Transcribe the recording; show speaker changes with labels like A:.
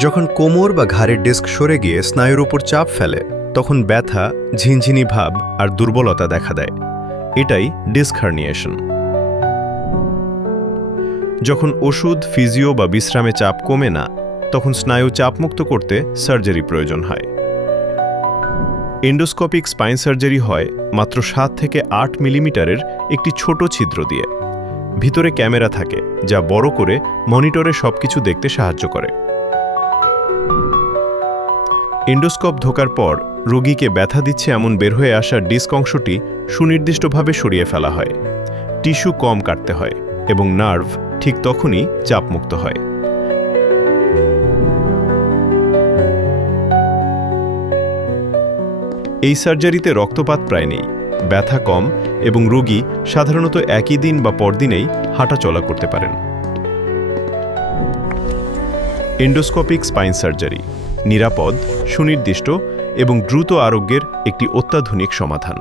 A: যখন কোমর বা ঘাড়ের ডিস্ক সরে গিয়ে স্নায়ুর উপর চাপ ফেলে, তখন ব্যথা, ঝিনঝিনি ভাব আর দুর্বলতা দেখা দেয়। এটাই ডিস্ক হার্নিয়েশন। যখন ওষুধ, ফিজিও বা বিশ্রামে চাপ কমে না, তখন স্নায়ু চাপমুক্ত করতে সার্জারি প্রয়োজন হয়। এন্ডোস্কোপিক স্পাইন সার্জারি হয় মাত্র সাত থেকে আট মিলিমিটারের একটি ছোট ছিদ্র দিয়ে। ভিতরে ক্যামেরা থাকে, যা বড় করে মনিটরে সবকিছু দেখতে সাহায্য করে। এন্ডোস্কোপ ঢোকার পর রোগীকে ব্যথা দিচ্ছে এমন বের হয়ে আসা ডিস্ক অংশটি সুনির্দিষ্টভাবে সরিয়ে ফেলা হয়। টিস্যু কম কাটতে হয় এবং নার্ভ ঠিক তখনই চাপমুক্ত হয়। এই সার্জারিতে রক্তপাত প্রায় নেই, ব্যথা কম এবং রোগী সাধারণত একই দিন বা পরদিনেই হাঁটাচলা করতে পারেন। এন্ডোস্কোপিক স্পাইন সার্জারি নিরাপদ সুনির্দিষ্ট এবং দ্রুত আরোগ্যের একটি অত্যাধুনিক সমাধান।